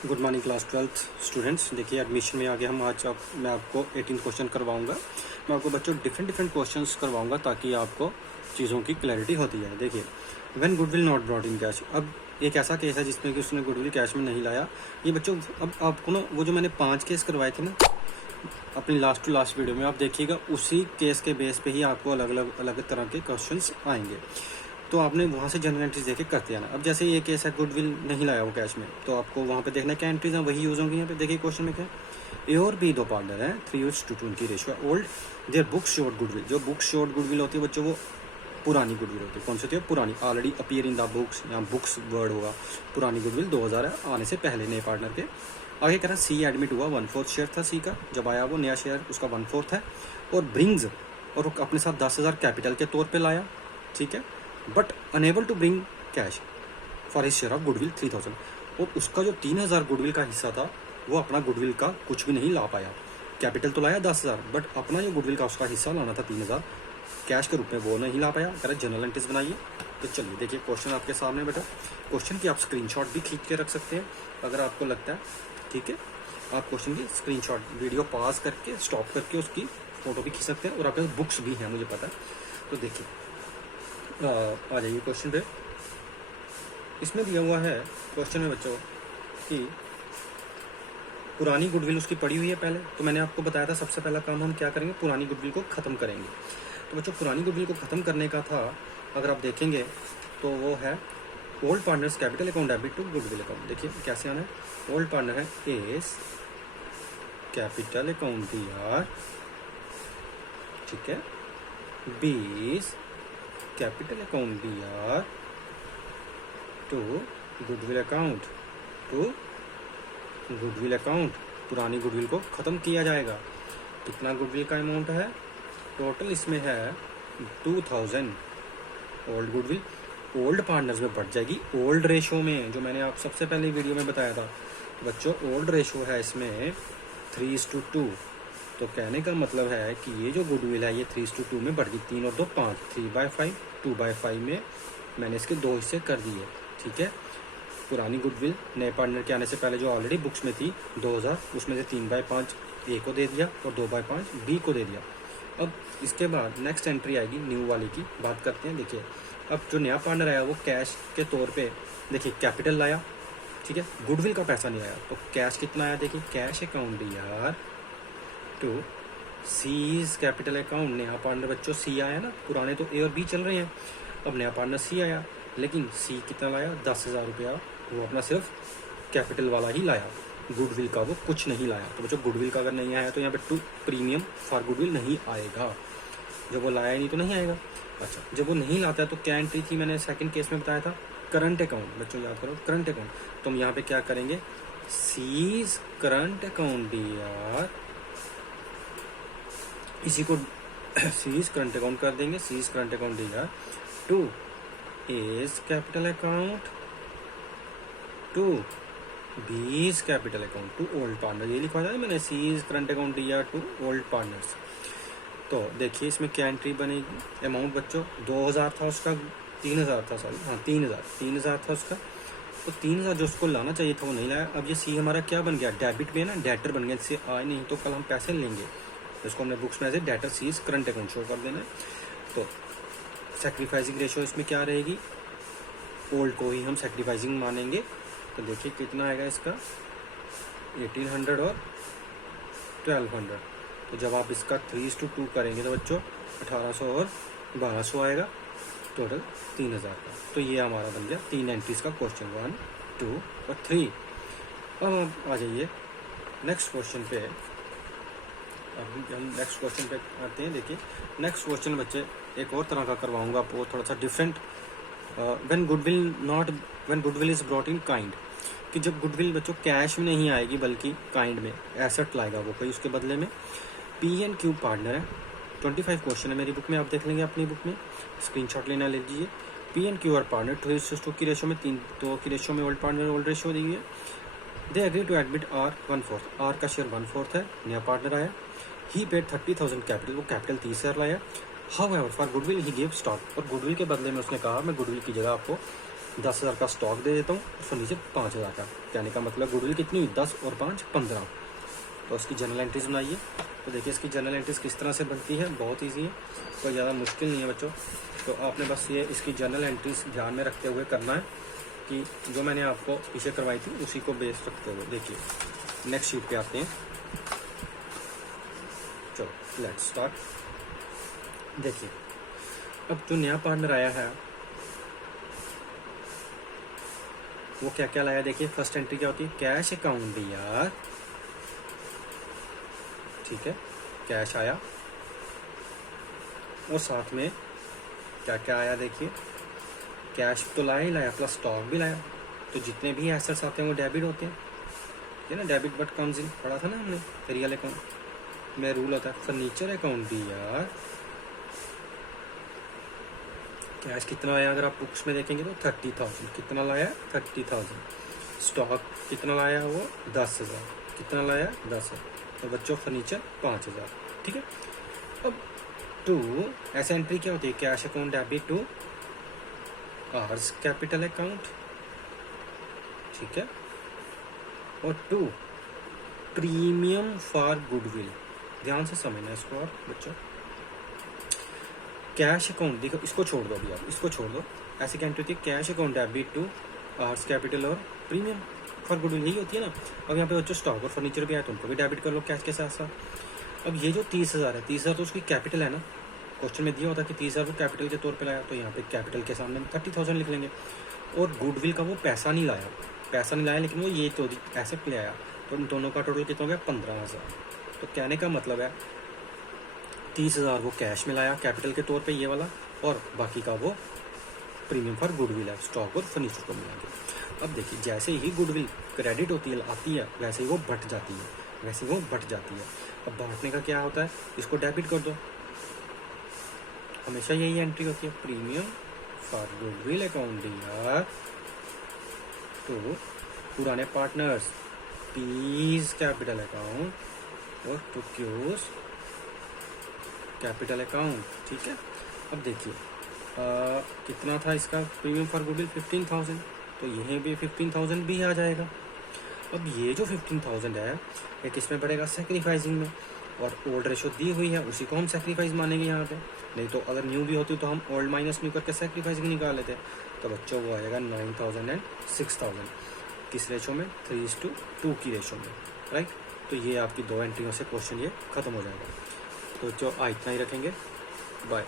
Good morning class 12th students. देखिए admission में आगे हम आज मैं आपको 18 क्वेश्चन करवाऊंगा। मैं आपको बच्चों डिफरेंट क्वेश्चंस करवाऊंगा ताकि आपको चीज़ों की क्लैरिटी होती जाए। देखिए when goodwill not brought in cash, अब एक ऐसा केस है जिसमें कि उसने गुडविल कैश में नहीं लाया। ये बच्चों अब आपको ना वो जो मैंने 5 केस करवाए थे ना अपनी लास्ट टू लास्ट वीडियो में, आप देखिएगा उसी केस के बेस पे ही आपको अलग तरह के क्वेश्चंस आएंगे। तो आपने वहाँ से जनरल एंट्रीज देके करते आना। अब जैसे ये केस है गुडविल नहीं लाया वो कैश में, तो आपको वहाँ पे देखना क्या एंट्रीज हैं, वही यूज होंगी। यहाँ पे देखिए क्वेश्चन में क्या ए और बी दो पार्टनर हैं, 3:20 की रेशियो है। Old their books showed goodwill, जो बुक्स शोड गुडविल होती है बच्चों वो पुरानी गुडविल होती है। कौन सी होती है? पुरानी। Already appear in the books, यहाँ बुक्स वर्ड होगा। पुरानी गुडविल 2000 है, आने से पहले नए पार्टनर के। आगे कह रहा है सी एडमिट हुआ, 1/4 शेयर था सी का, जब आया वो नया शेयर उसका 1/4 है, और ब्रिंग्स और अपने साथ 10,000 कैपिटल के तौर पे लाया, ठीक है, but unable to bring cash for his share of goodwill 3000, और उसका जो 3000 गुडविल का हिस्सा था वो अपना गुडविल का कुछ भी नहीं ला पाया। कैपिटल तो लाया 10,000, बट अपना जो गुडविल का उसका हिस्सा लाना था 3000 कैश के रूप में, वो नहीं ला पाया। कह रहे जनरल एंट्रीज बनाइए। तो चलिए देखिए क्वेश्चन आपके सामने बेटा। क्वेश्चन की आप स्क्रीनशॉट भी खींच के रख सकते हैं अगर आपको लगता है, ठीक है। आप क्वेश्चन की स्क्रीनशॉट वीडियो पॉज करके स्टॉप करके उसकी फोटो भी खींच सकते हैं, और आपके पास बुक्स भी हैं मुझे पता है। तो देखिए आ जाइए क्वेश्चन पे। इसमें दिया हुआ है क्वेश्चन में बच्चों कि पुरानी गुडविल उसकी पड़ी हुई है पहले, तो मैंने आपको बताया था सबसे पहला काम हम क्या करेंगे, पुरानी गुडविल को ख़त्म करेंगे। तो बच्चों पुरानी गुडविल को ख़त्म करने का था, अगर आप देखेंगे तो वो है old partners capital account debit to goodwill account. देखिए कैसे आना है, ओल्ड पार्टनर है एस कैपिटल अकाउंट डी आर, ठीक है, बीस capital account D R to goodwill account, to goodwill account. पुरानी गुडविल को ख़त्म किया जाएगा। कितना गुडविल का अमाउंट है टोटल? इसमें है 2000। ओल्ड गुडविल ओल्ड पार्टनर्स में बढ़ जाएगी ओल्ड रेशो में, जो मैंने आप सबसे पहले वीडियो में बताया था बच्चों। ओल्ड रेशो है इसमें 3:2। तो कहने का मतलब है कि ये जो गुडविल है ये 3:2 में बढ़ गई। 3 और 2 5, 3/5, 2/5 में मैंने इसके 2 हिस्से कर दिए, ठीक है। पुरानी गुडविल नए पार्टनर के आने से पहले जो ऑलरेडी बुक्स में थी 2000, उसमें से 3/5 ए को दे दिया और 2/5 बी को दे दिया। अब इसके बाद नेक्स्ट एंट्री आएगी न्यू वाली की, बात करते हैं। देखिए अब जो नया पार्टनर आया वो कैश के तौर पे देखिए कैपिटल लाया, ठीक है, गुडविल का पैसा नहीं आया। तो कैश कितना आया देखिए, cash account D R to C's capital account. नया पार्टनर बच्चों सी आया ना, पुराने तो ए और बी चल रहे हैं, अब नया पार्टनर सी आया, लेकिन सी कितना लाया, 10,000 रुपया, वो अपना सिर्फ कैपिटल वाला ही लाया, गुडविल का वो कुछ नहीं लाया। तो बच्चों गुडविल का अगर नहीं आया तो यहाँ पे टू प्रीमियम फॉर गुडविल नहीं आएगा, जब वो लाया नहीं तो नहीं आएगा। अच्छा, जब वो नहीं लाता है तो क्या एंट्री थी, मैंने सेकंड केस में बताया था करंट अकाउंट। बच्चों याद करो करंट अकाउंट। तो हम यहाँ पे क्या करेंगे, C's current account D R, इसी को सीज करंट अकाउंट कर देंगे, C's current account D R to A's capital account to B's capital account to old partner. ये लिखा था मैंने, C's current account D R to old partners. तो देखिए इसमें क्या एंट्री बनेगी, अमाउंट बच्चों 2000 था उसका, 3000 था, सॉरी हाँ 3000 था उसका। तो 3000 जो उसको लाना चाहिए था वो नहीं लाया। अब ये सी हमारा क्या बन गया, डेबिट में ना, डेटर बन गया, इससे आए नहीं तो कल हम पैसे लेंगे। इसको हमने बुक्स में ऐसे debtor C's current account show कर देना है। तो सेक्रीफाइसिंग रेशियो इसमें क्या रहेगी, ओल्ड को ही हम सेक्रीफाइसिंग मानेंगे। तो देखिए कितना आएगा इसका, 1800 और 1200। तो जब आप इसका 3:2 करेंगे तो बच्चों 1800 और 1200 आएगा, टोटल 3000 का। तो ये हमारा बन गया 3 एंट्रीज का क्वेश्चन, 1, 2 और 3। अब हम आ जाइए नेक्स्ट क्वेश्चन पे। अभी हम नेक्स्ट क्वेश्चन पे आते हैं। देखिए नेक्स्ट क्वेश्चन बच्चे एक और तरह का करवाऊंगा आपको, थोड़ा सा different. When goodwill is brought in kind, कि जब गुडविल बच्चों कैश में नहीं आएगी बल्कि काइंड में एसेट लाएगा वो कोई, उसके बदले में पी एंड क्यू पार्टनर है। 25 क्वेश्चन है मेरी बुक में, आप देख लेंगे अपनी बुक में, स्क्रीनशॉट लेना ले लीजिए। P and Q are partner 2:2 की रेशो में, 2 की रेशो में ओल्ड पार्टनर ओल्ड रेशो दी है। They agree to admit R 1/4, R का शेयर 1/4 है, नया पार्टनर आया। ही पेड 30,000 कैपिटल, वो कैपिटल 30,000 लाया। However for goodwill he give stock, और गुडविल के बदले में उसने कहा मैं गुडविल की जगह आपको 10,000 का स्टॉक दे देता हूँ, फर्नीचर 5,000 का। कहने का मतलब गुडविल कितनी हुई, 10 और 5 15। तो उसकी जर्नल एंट्रीज बनाइए। तो देखिए इसकी जर्नल एंट्रीज किस तरह से बनती है, बहुत ईजी है, कोई ज़्यादा मुश्किल नहीं है बच्चों। तो आपने बस ये इसकी जर्नल एंट्रीज ध्यान में रखते हुए करना है कि जो मैंने आपको पीछे करवाई थी उसी को बेस रखते हुए। देखिए नेक्स्ट शीट पे आते हैं। चलो लेट्स स्टार्ट। देखिए अब जो नया पार्टनर आया है वो क्या क्या लाया। देखिए फर्स्ट एंट्री क्या होती है, कैश अकाउंट भैया, ठीक है, कैश आया और साथ में क्या क्या आया। देखिए कैश तो लाया ही लाया, प्लस स्टॉक भी लाया। तो जितने भी एसेट्स आते हैं वो डेबिट होते हैं, ठीक है ना, डेबिट बट कम्स इन, पढ़ा था ना हमने रियल अकाउंट में रूल होता है। फर्नीचर अकाउंट भी यार कैश कितना आया, अगर आप बुक्स में देखेंगे तो 30,000 कितना लाया, 30,000। स्टॉक कितना लाया, वो 10,000 कितना लाया, 10,000। तो बच्चों फर्नीचर 5,000, ठीक है। अब टू ऐसे एंट्री क्या होती है, cash account debit to R's capital account, ठीक है। और टू प्रीमियम फॉर गुडविल, ध्यान से समझना इसको और बच्चों। कैश अकाउंट देखो, इसको छोड़ दो अभी, आप इसको छोड़ दो। ऐसी क्या एंट्री होती है, cash account debit to R's capital और प्रीमियम फॉर गुडविल, यही होती है ना। अब यहाँ पे बच्चों स्टॉक और फर्नीचर भी आए तो उनको भी डेबिट कर लो कैश के साथ साथ। अब ये जो 30,000 है, 30,000 तो उसकी कैपिटल है ना, क्वेश्चन में दिया होता कि 30,000 को कैपिटल के तौर पे लाया, तो यहाँ पे कैपिटल के सामने 30,000 लिख लेंगे। और गुडविल का वो पैसा नहीं लाया, लेकिन वो ये तो एसेट ले आया, तो उन दोनों का टोटल कितना हो गया, 15,000। तो कहने का मतलब है 30,000 वो कैश में लाया कैपिटल के तौर पे ये वाला, और बाकी का वो प्रीमियम फॉर गुडविल है, स्टॉक और फर्नीचर को मिलाएंगे। अब देखिए जैसे ही गुडविल क्रेडिट होती है आती है, वैसे ही वो बढ़ जाती है, अब बांटने का क्या होता है, इसको डेबिट कर दो, हमेशा यही एंट्री होती है, प्रीमियम फॉर गुडविल अकाउंट दिया तो पुराने पार्टनर्स पीज कैपिटल अकाउंट और टू क्यूज कैपिटल अकाउंट, ठीक है। अब देखिए कितना था इसका प्रीमियम फॉर गुडविल, 15,000, तो यहीं भी 15,000 भी आ जाएगा। अब ये जो 15,000 है ये किस में बढ़ेगा, सेक्रीफाइसिंग में, और ओल्ड रेशो दी हुई है उसी को हम सेक्रीफाइस मानेंगे यहाँ पे। नहीं तो अगर न्यू भी होती तो हम ओल्ड माइनस न्यू करके सेक्रीफाइसिंग निकाल लेते। तो बच्चों वो आएगा 9,000 एंड 6,000, किस रेशो में, 3:2 की रेशो में, राइट। तो ये आपकी दो एंट्रियों से क्वेश्चन ये खत्म हो जाएगा। तो जो इतना ही रखेंगे, बाय।